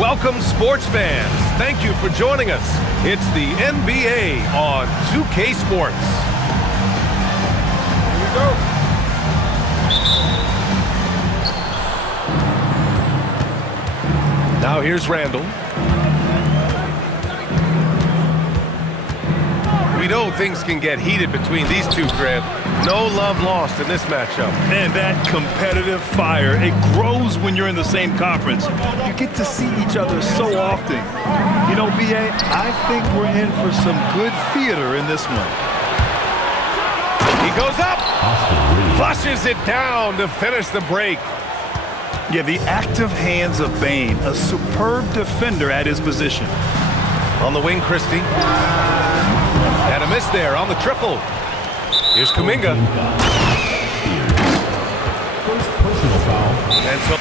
Welcome, sports fans. Thank you for joining us. It's the NBA on 2K Sports. Here we go. Now here's Randall. We know things can get heated between these two, Grant. No love lost in this matchup. Man, that competitive fire, it grows when you're in the same conference. You get to see each other so often. You know, B.A., I think we're in for some good theater in this one. He goes up, flushes it down to finish the break. Yeah, the active hands of Bane, a superb defender at his position. On the wing, Christie. And a miss there on the triple. Here's Kuminga. First personal foul. And so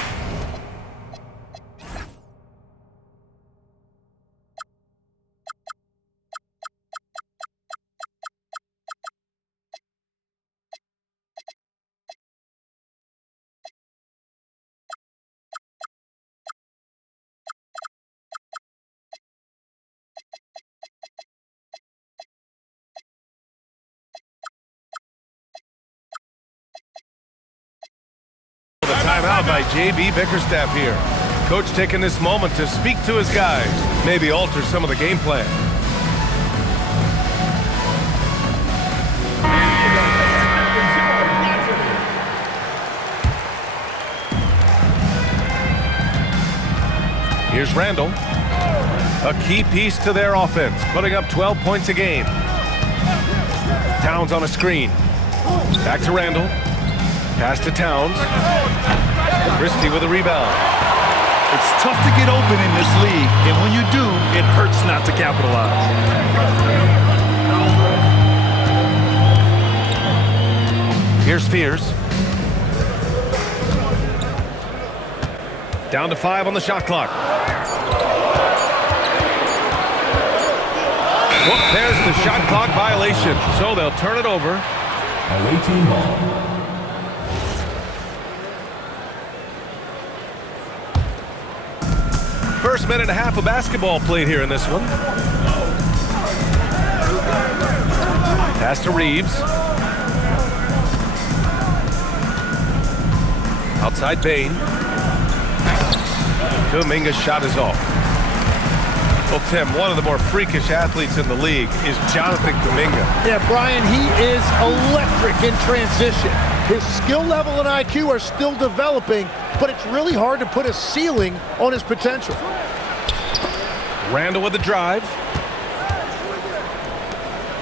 timeout by J.B. Bickerstaff here. Coach taking this moment to speak to his guys, maybe alter some of the game plan. Here's Randall. A key piece to their offense, putting up 12 points a game. Towns on a screen. Back to Randall. Pass to Towns. Christie with a rebound. It's tough to get open in this league, and when you do, it hurts not to capitalize. Here's Fears. Down to 5 on the shot clock. Well, there's the shot clock violation, so they'll turn it over. Away team ball. First minute and a half of basketball played here in this one. Pass to Reeves. Outside Bane. Kuminga's shot is off. Well, Tim, one of the more freakish athletes in the league is Jonathan Kuminga. Yeah, Brian, he is electric in transition. His skill level and IQ are still developing, but it's really hard to put a ceiling on his potential. Randall with the drive.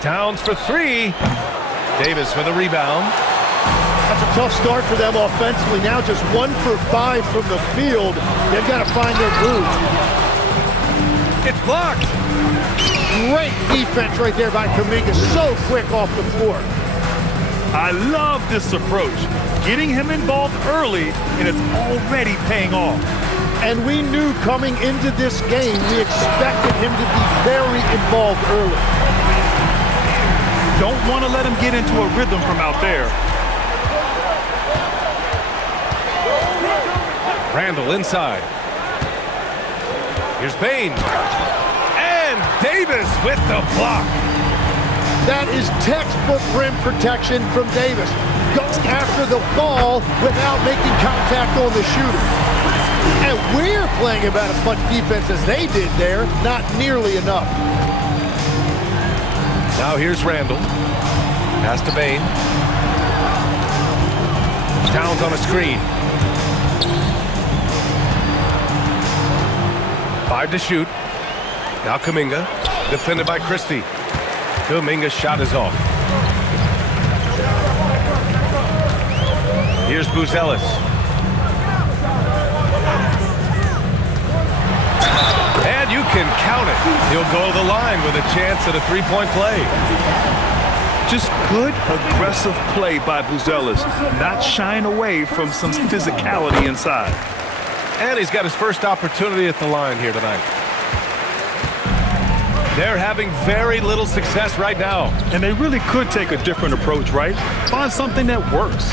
Towns for 3. Davis with a rebound. That's a tough start for them offensively. Now just 1 for 5 from the field. They've got to find their groove. It's blocked. Great defense right there by Kuminga. So quick off the floor. I love this approach. Getting him involved early, and it's already paying off. And we knew coming into this game, we expected him to be very involved early. Don't want to let him get into a rhythm from out there. Randall inside. Here's Bane. And Davis with the block. That is textbook rim protection from Davis. Going after the ball without making contact on the shooter. And we're playing about as much defense as they did there. Not nearly enough. Now here's Randall. Pass to Bane. Towns on a screen. 5 to shoot. Now Kuminga. Defended by Christie. Kuminga's shot is off. Here's Buzelis. And you can count it. He'll go to the line with a chance at a three-point play. Just good, aggressive play by Buzelis, not shying away from some physicality inside. And he's got his first opportunity at the line here tonight. They're having very little success right now. And they really could take a different approach, right? Find something that works.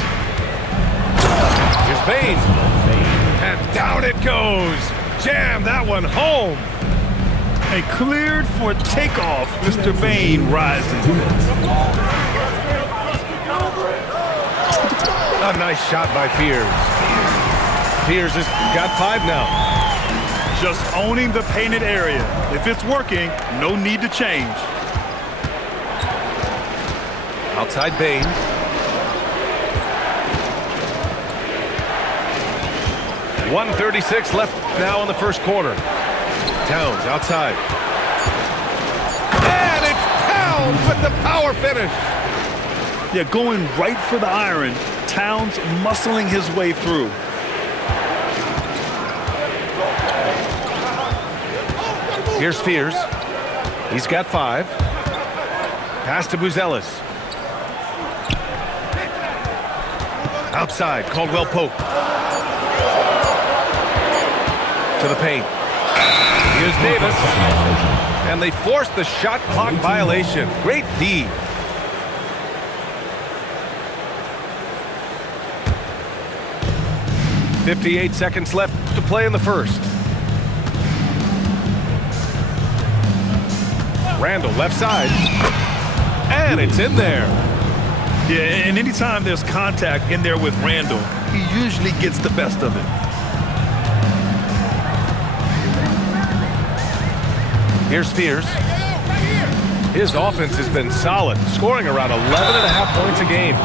Here's Bane. And down it goes. jammed that one home. And cleared for takeoff. Mr. Bain rising. A nice shot by Fears. Fears has got 5 now. Just owning the painted area. If it's working, no need to change. Outside Bain. .136 left now in the first quarter. Towns outside. And it's Towns with the power finish. Yeah, going right for the iron. Towns muscling his way through. Here's Fears. He's got 5. Pass to Buzelis. Outside, Caldwell Pope. To the paint. Here's Davis. And they forced the shot clock violation. Great D. .58 seconds left to play in the first. Randall left side. And it's in there. Yeah, and anytime there's contact in there with Randall, he usually gets the best of it. Here's Fears. His offense has been solid, scoring around 11.5 points a game.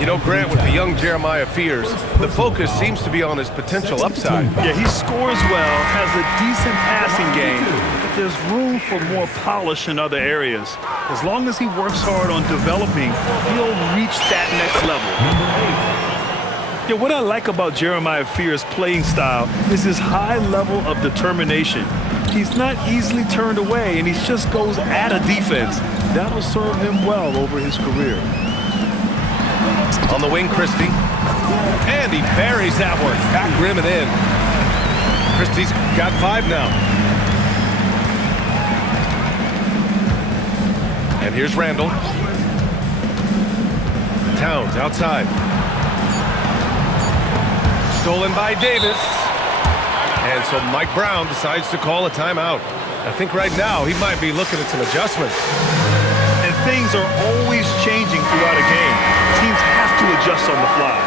You know, Grant, with the young Jeremiah Fears, the focus seems to be on his potential upside. Yeah, he scores well, has a decent passing game, but there's room for more polish in other areas. As long as he works hard on developing, he'll reach that next level. Yeah, what I like about Jeremiah Fears' playing style is his high level of determination. He's not easily turned away, and he just goes at a defense. That'll serve him well over his career. On the wing, Christie. And he buries that one. Back rim and in. Christie's got 5 now. And here's Randall. Towns outside. Stolen by Davis. And so Mike Brown decides to call a timeout. I think right now he might be looking at some adjustments. And things are always changing throughout a game. Teams have to adjust on the fly.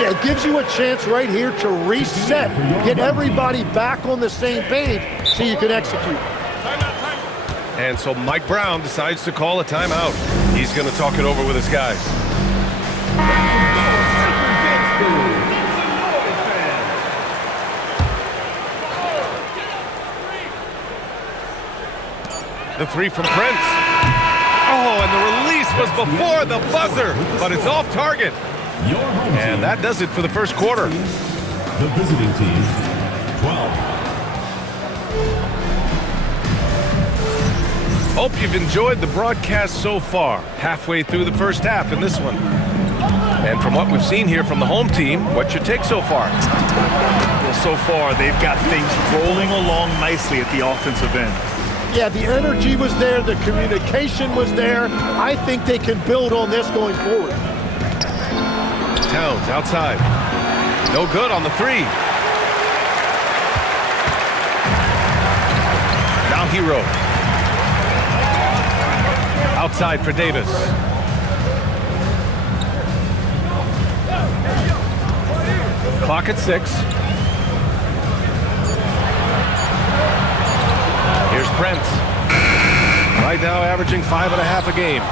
Yeah, it gives you a chance right here to reset, get everybody back on the same page so you can execute. And so Mike Brown decides to call a timeout. He's going to talk it over with his guys. The 3 from Prince. Oh, and the release was before the buzzer, but it's off target. And that does it for the first quarter. The visiting team, 12. Hope you've enjoyed the broadcast so far. Halfway through the first half in this one. And from what we've seen here from the home team, what's your take so far? Well, so far, they've got things rolling along nicely at the offensive end. Yeah, the energy was there, the communication was there. I think they can build on this going forward. Towns outside. No good on the 3. Now Hero. Outside for Davis. Clock at 6. Here's Prince. Right now averaging 5.5 a game.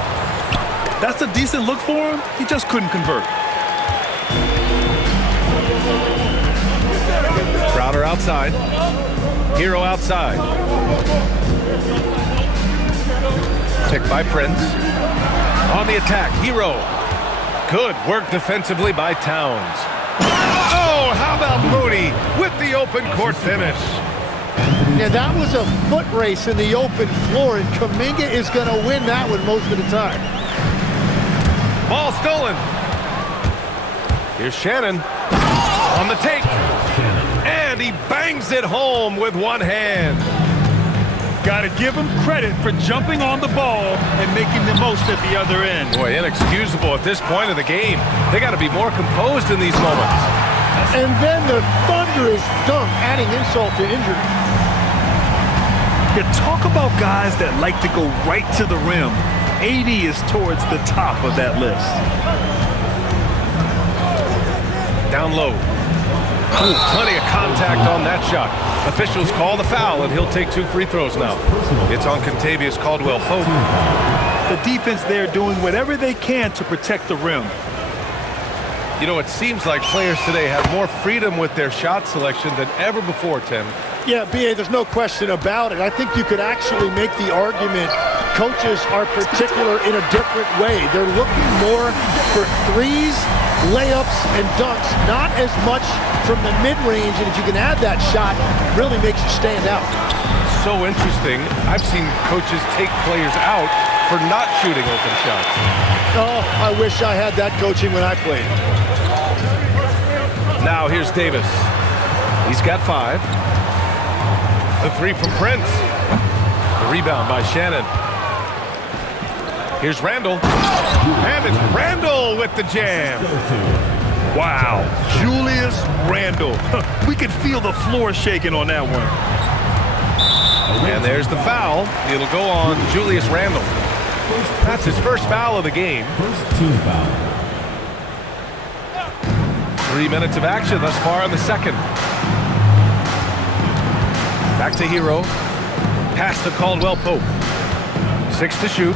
That's a decent look for him. He just couldn't convert. Crowder outside. Hero outside. Picked by Prince. On the attack, Hero. Good work defensively by Towns. Oh, how about Moody with the open court finish? Yeah, that was a foot race in the open floor, and Kuminga is going to win that one most of the time. Ball stolen. Here's Shannon on the take. And he bangs it home with one hand. Got to give him credit for jumping on the ball and making the most at the other end. Boy, inexcusable at this point of the game. They got to be more composed in these moments. And then the thunderous dunk, adding insult to injury. You talk about guys that like to go right to the rim. AD is towards the top of that list. Down low. Ooh, plenty of contact on that shot. Officials call the foul, and he'll take 2 free throws now. It's on Kentavious Caldwell-Pope. The defense there doing whatever they can to protect the rim. You know, it seems like players today have more freedom with their shot selection than ever before, Tim. Yeah, B.A., there's no question about it. I think you could actually make the argument coaches are particular in a different way. They're looking more for threes, layups, and dunks, not as much from the mid-range, and if you can add that shot, really makes you stand out. So interesting. I've seen coaches take players out for not shooting open shots. Oh, I wish I had that coaching when I played. Now here's Davis. He's got 5. The 3 from Prince. The rebound by Shannon. Here's Randall. And it's Randall with the jam. Wow, Julius Randle. We could feel the floor shaking on that one. And there's the foul. It'll go on Julius Randle. That's his first foul of the game. First team foul. 3 minutes of action thus far in the second. Back to Hero. Pass to Caldwell-Pope. 6 to shoot.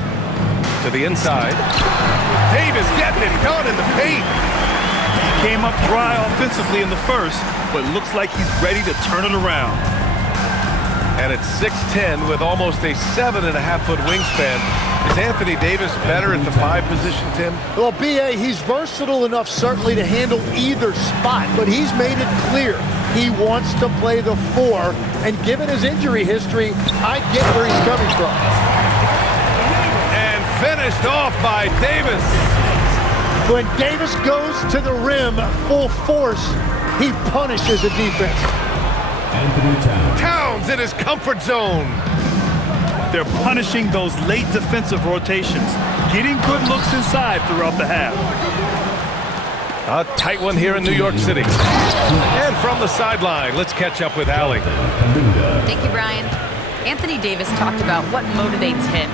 To the inside. Davis getting it done in the paint. He came up dry offensively in the first, but looks like he's ready to turn it around. And it's 6'10" with almost a 7.5-foot wingspan. Is Anthony Davis better at the 5 position, Tim? Well, B.A., he's versatile enough certainly to handle either spot, but he's made it clear he wants to play the 4, and given his injury history, I get where he's coming from. And finished off by Davis. When Davis goes to the rim full force, he punishes a defense. Anthony Towns. Towns in his comfort zone. They're punishing those late defensive rotations, getting good looks inside throughout the half. A tight one here in New York City. And from the sideline, let's catch up with Allie. Thank you, Brian. Anthony Davis talked about what motivates him.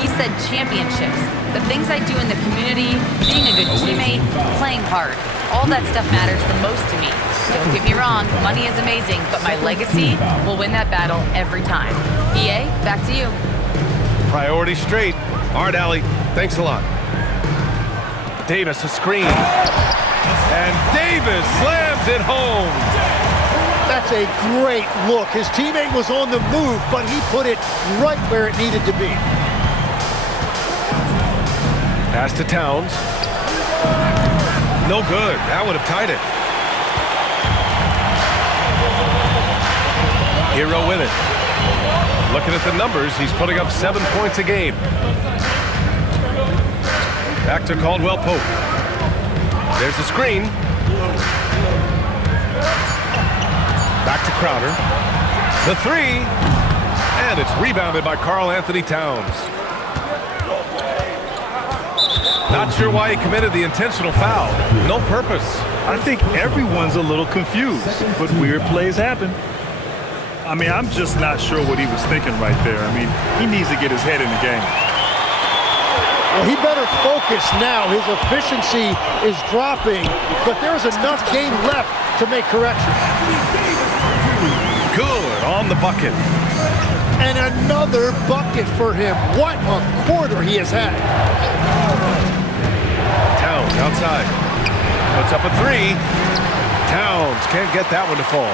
He said championships, the things I do in the community, being a good teammate, playing hard. All that stuff matters the most to me. Don't get me wrong, money is amazing, but my legacy will win that battle every time. EA, back to you. Priority straight. All right, Allie, thanks a lot. Davis, a screen. And Davis slams it home. That's a great look. His teammate was on the move, but he put it right where it needed to be. Pass to Towns. No good. That would have tied it. Hero with it. Looking at the numbers, he's putting up 7 points a game. Back to Caldwell-Pope. There's the screen. Back to Crowder. The 3. And it's rebounded by Karl Anthony Towns. Not sure why he committed the intentional foul. No purpose. I think everyone's a little confused, but weird plays happen. I mean, I'm just not sure what he was thinking right there. I mean, he needs to get his head in the game. Well, he better focus now. His efficiency is dropping, but there's enough game left to make corrections. Good on the bucket. And another bucket for him. What a quarter he has had. Towns outside. Puts up a 3. Towns can't get that one to fall.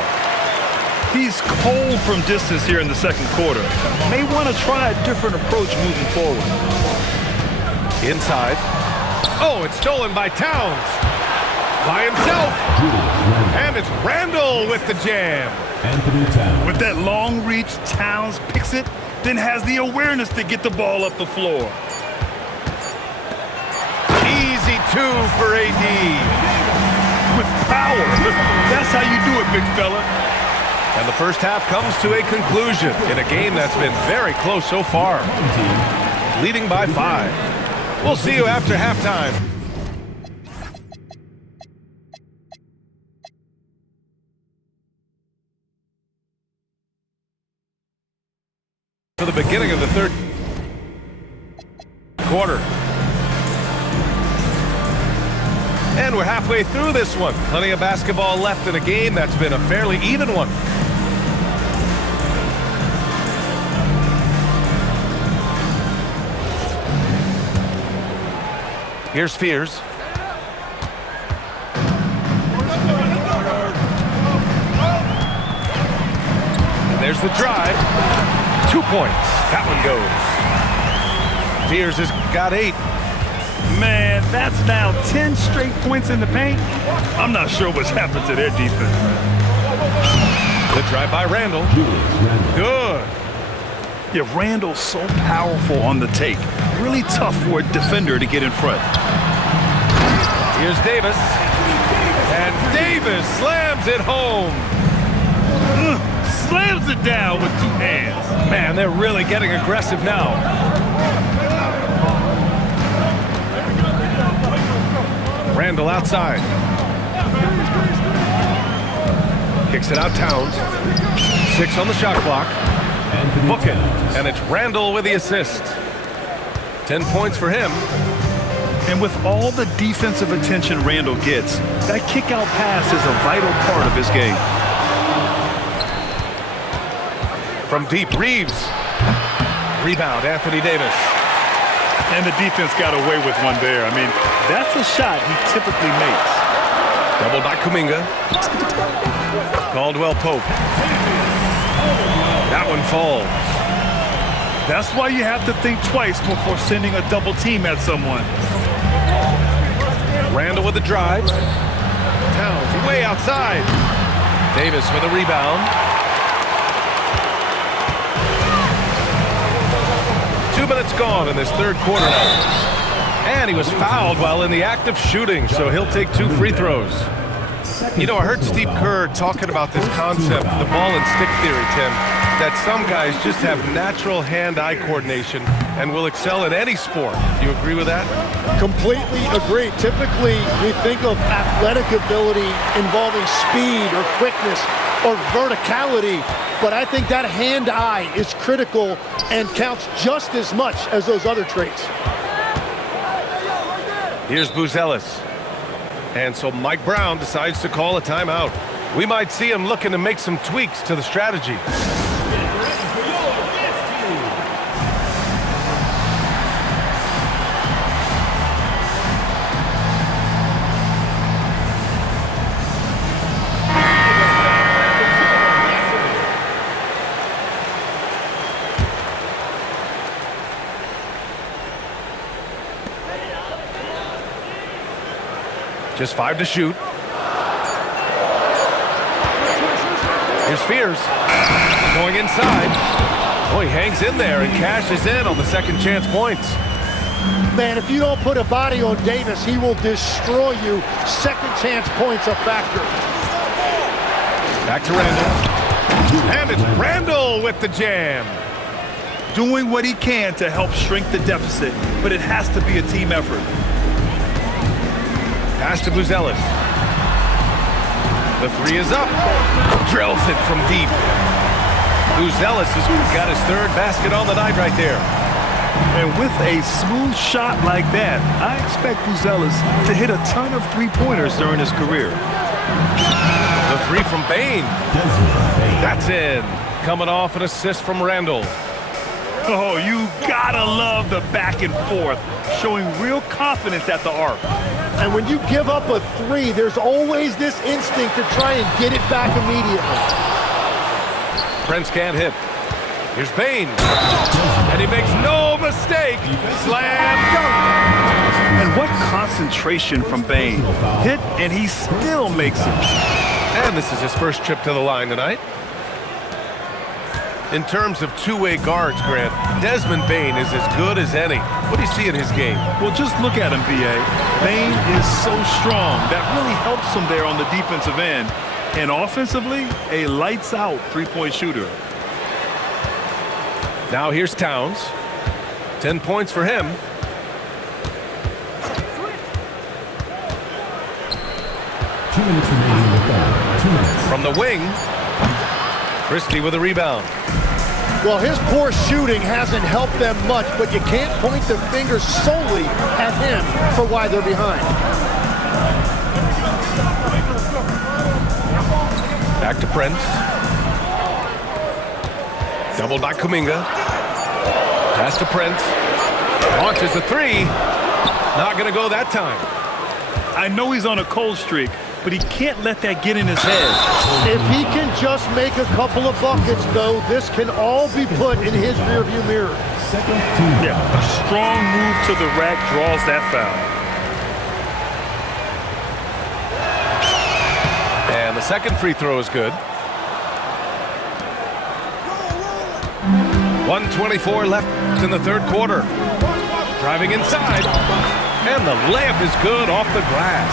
He's cold from distance here in the second quarter. May want to try a different approach moving forward. Inside. Oh, it's stolen by Towns. By himself. And it's Randall with the jam. Anthony Towns. With that long reach, Towns picks it, then has the awareness to get the ball up the floor. Easy 2 for AD. With power. That's how you do it, big fella. And the first half comes to a conclusion in a game that's been very close so far. Leading by 5. We'll see you after halftime. the beginning of the third quarter. And we're halfway through this one. Plenty of basketball left in a game that's been a fairly even one. Here's Fears. And there's the drive. 2 points. That one goes. Fears has got 8. Man, that's now 10 straight points in the paint. I'm not sure what's happened to their defense. Good drive by Randall. Good. Yeah, Randall's so powerful on the take. Really tough for a defender to get in front. Here's Davis. And Davis slams it home. Slams it down with 2 hands. Man, they're really getting aggressive now. Randall outside. Kicks it out Towns. 6 on the shot clock. Book it. And it's Randall with the assist. 10 points for him. And with all the defensive attention Randall gets, that kick-out pass is a vital part of his game. From deep, Reeves. Rebound, Anthony Davis. And the defense got away with one there. I mean, that's a shot he typically makes. Doubled by Kuminga. Caldwell Pope. That one falls. That's why you have to think twice before sending a double team at someone. Randall with the drive. Towns way outside. Davis with a rebound. 2 minutes gone in this third quarter now. And he was fouled while in the act of shooting, so he'll take 2 free throws. You know, I heard Steve Kerr talking about this concept, the ball and stick theory, Tim, that some guys just have natural hand-eye coordination and will excel in any sport. Do you agree with that? Completely agree. Typically, we think of athletic ability involving speed or quickness or verticality, but I think that hand-eye is critical and counts just as much as those other traits. Here's Buzelis. And so Mike Brown decides to call a timeout. We might see him looking to make some tweaks to the strategy. Just 5 to shoot. Here's Fears. Going inside. Oh, he hangs in there and cashes in on the second chance points. Man, if you don't put a body on Davis, he will destroy you. Second chance points a factor. Back to Randall. And it's Randall with the jam. Doing what he can to help shrink the deficit, but it has to be a team effort. Pass to Buzelis. The 3 is up. Drills it from deep. Buzelis has got his 3rd basket on the night right there. And with a smooth shot like that, I expect Buzelis to hit a ton of 3-pointers during his career. The 3 from Bane. That's in. Coming off an assist from Randall. Oh, you gotta love the back and forth, showing real confidence at the arc. And when you give up a 3, there's always this instinct to try and get it back immediately. Prince can't hit. Here's Bane. And he makes no mistake. Slam dunk. And what concentration from Bane. Hit, and he still makes it. And this is his first trip to the line tonight. In terms of two-way guards, Grant, Desmond Bane is as good as any. What do you see in his game? Well, just look at him, B.A. Bane is so strong. That really helps him there on the defensive end. And offensively, a lights-out 3-point shooter. Now here's Towns. 10 points for him. Remaining. From the wing, Christie with a rebound. Well, his poor shooting hasn't helped them much, but you can't point the finger solely at him for why they're behind. Back to Prince. Double by Kuminga. Pass to Prince. Launches a three. Not going to go that time. I know he's on a cold streak, but he can't let that get in his head. If he can just make a couple of buckets, though, this can all be put in his rearview mirror. Yeah, a strong move to the rack draws that foul. And the second free throw is good. 1:24 left in the third quarter. Driving inside. And the layup is good off the glass.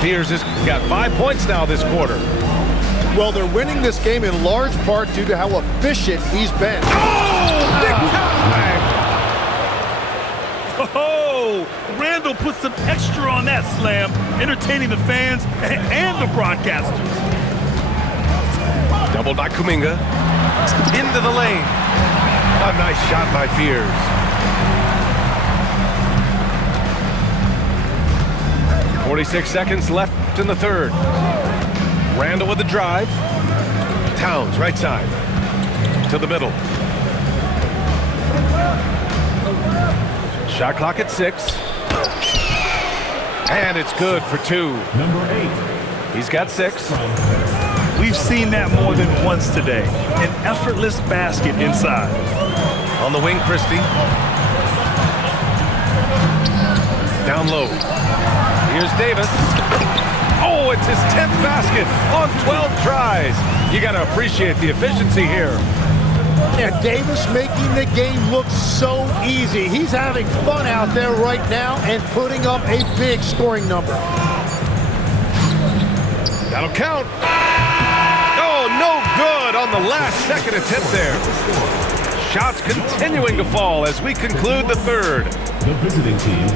Fears has got 5 points now this quarter. Well, they're winning this game in large part due to how efficient he's been. Oh, big time! Oh, Randall put some extra on that slam, entertaining the fans and the broadcasters. Double by Kuminga. Into the lane. A nice shot by Fears. .46 seconds left in the third. Randall with the drive. Towns, right side. To the middle. Shot clock at 6. And it's good for 2. Number 8. He's got 6. We've seen that more than once today. An effortless basket inside. On the wing, Christie. Down low. Here's Davis. Oh, it's his 10th basket on 12 tries. You got to appreciate the efficiency here. Yeah, Davis making the game look so easy. He's having fun out there right now and putting up a big scoring number. That'll count. Oh, no good on the last second attempt there. Shots continuing to fall as we conclude the third. The visiting team,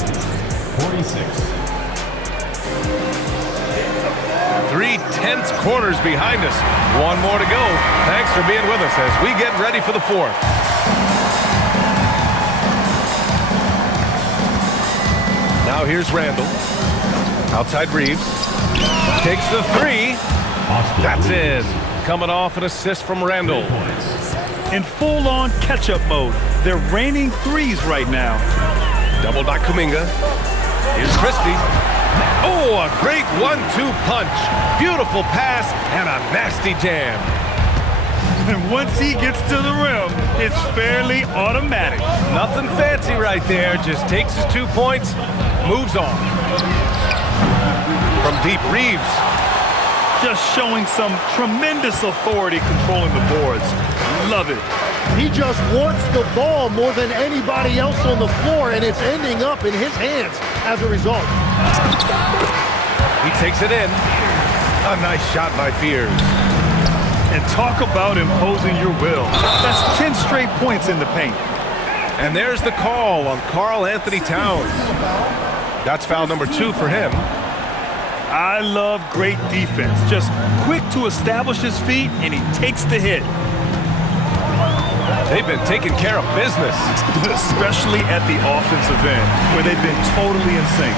46. 3 tense quarters behind us. One more to go. Thanks for being with us as we get ready for the fourth. Now here's Randall. Outside Reeves. Takes the 3. That's in. Coming off an assist from Randall. In full-on catch-up mode, they're raining threes right now. Double by Kuminga. Here's Christie. Oh, a great 1-2 punch. Beautiful pass and a nasty jam. And once he gets to the rim, it's fairly automatic. Nothing fancy right there. Just takes his 2 points, moves on. From deep, Reeves. Just showing some tremendous authority controlling the boards. Love it. He just wants the ball more than anybody else on the floor, and it's ending up in his hands as a result. He takes it in. A nice shot by Fears. And talk about imposing your will. That's 10 straight points in the paint. And there's the call on Karl Anthony Towns. That's foul number 2 for him. I love great defense. Just quick to establish his feet, and he takes the hit. They've been taking care of business. Especially at the offensive end, where they've been totally in sync.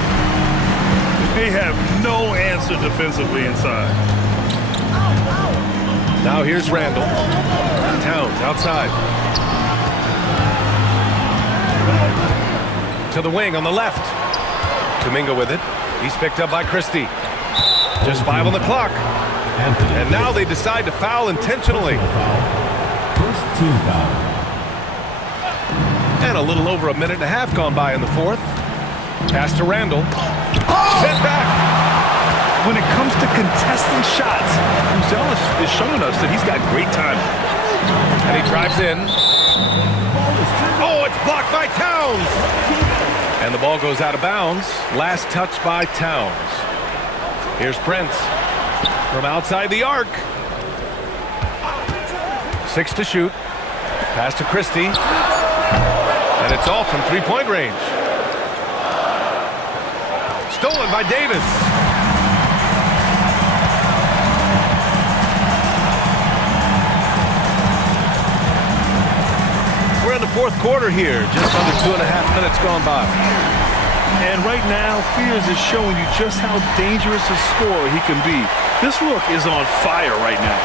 They have no answer defensively inside. Now here's Randall. Towns outside. To the wing on the left. Kuminga with it. He's picked up by Christie. Just 5 on the clock. And now they decide to foul intentionally. First team foul. And a little over a minute and a half gone by in the fourth. Pass to Randall. Sent back. When it comes to contesting shots, Uzelis is showing us that he's got great timing. And he drives in. Oh, it's blocked by Towns. And the ball goes out of bounds. Last touch by Towns. Here's Prince from outside the arc. 6 to shoot. Pass to Christie. And it's off from three-point range. Stolen by Davis. fourth quarter here. Just under 2.5 minutes gone by. And right now, Fears is showing you just how dangerous a scorer he can be. This rook is on fire right now.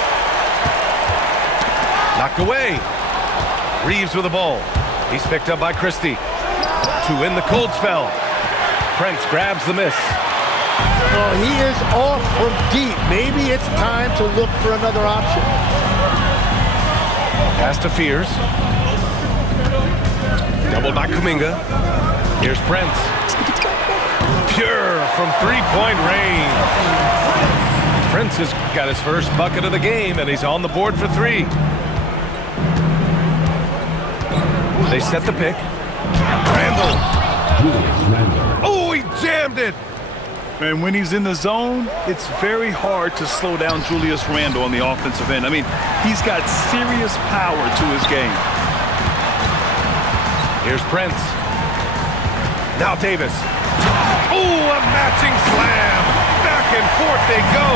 Knocked away. Reeves with the ball. He's picked up by Christie. To win the cold spell. Prince grabs the miss. Oh, he is off from deep. Maybe it's time to look for another option. Pass to Fears. Doubled by Kuminga. Here's Prince. Pure from three-point range. Prince has got his first bucket of the game, and he's on the board for three. They set the pick. Randle. Oh, he jammed it. And when he's in the zone, it's very hard to slow down Julius Randle on the offensive end. I mean, he's got serious power to his game. Here's Prince. Now Davis. Oh, a matching slam. Back and forth they go.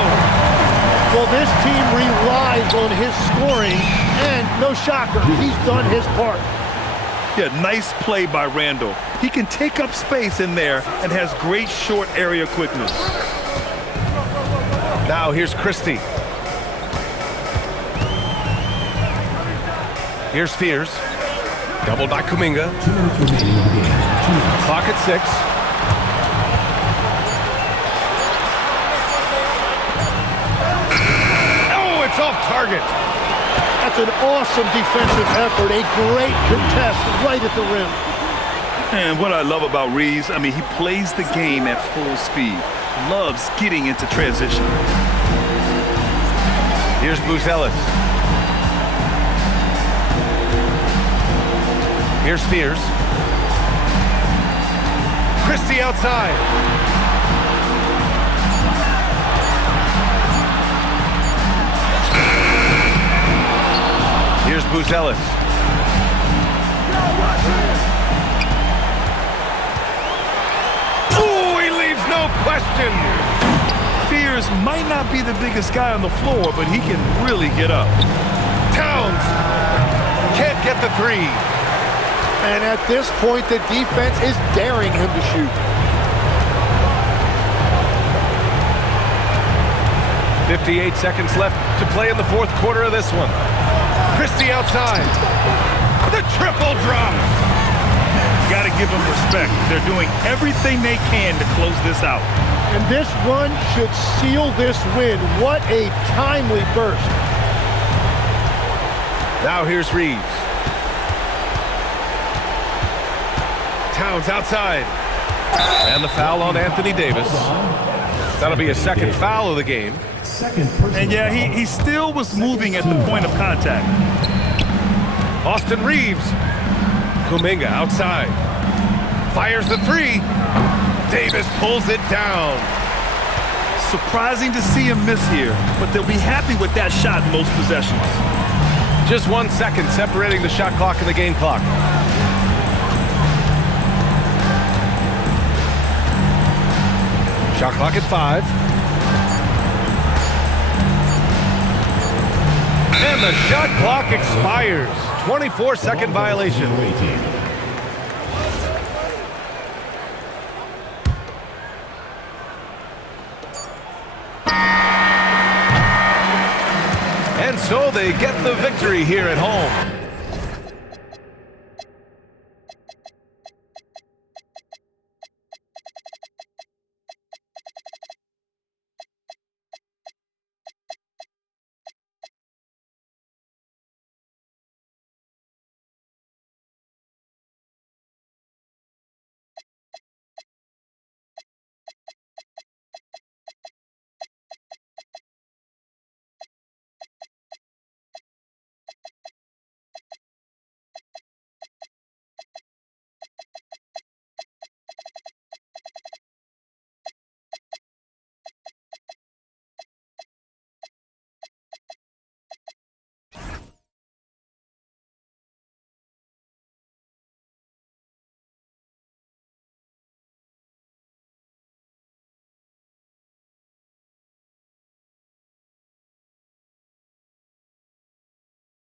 Well, this team relies on his scoring, and no shocker, he's done his part. Yeah, nice play by Randle. He can take up space in there and has great short area quickness. Now here's Christie. Here's Fears. Doubled by Kuminga. 2 minutes remaining in the game. Clock at 6. Oh, it's off target. That's an awesome defensive effort. A great contest right at the rim. And what I love about Reeves, I mean, he plays the game at full speed. Loves getting into transition. Here's Buzelis. Here's Fears. Christie outside. Here's Buzelis. Oh, he leaves no question. Fears might not be the biggest guy on the floor, but he can really get up. Towns can't get the three. And at this point, the defense is daring him to shoot. 58 seconds left to play in the fourth quarter of this one. Christie outside. The triple drops. Got to give them respect. They're doing everything they can to close this out. And this run should seal this win. What a timely burst. Now here's Reeves. Towns outside. And the foul on Anthony Davis. That'll be a second foul of the game. And yeah, he still was moving at the point of contact. Austin Reeves. Kuminga outside. Fires the three. Davis pulls it down. Surprising to see him miss here, but they'll be happy with that shot in most possessions. Just 1 second separating the shot clock and the game clock. Shot clock at 5. And the shot clock expires. 24-second violation. And so they get the victory here at home.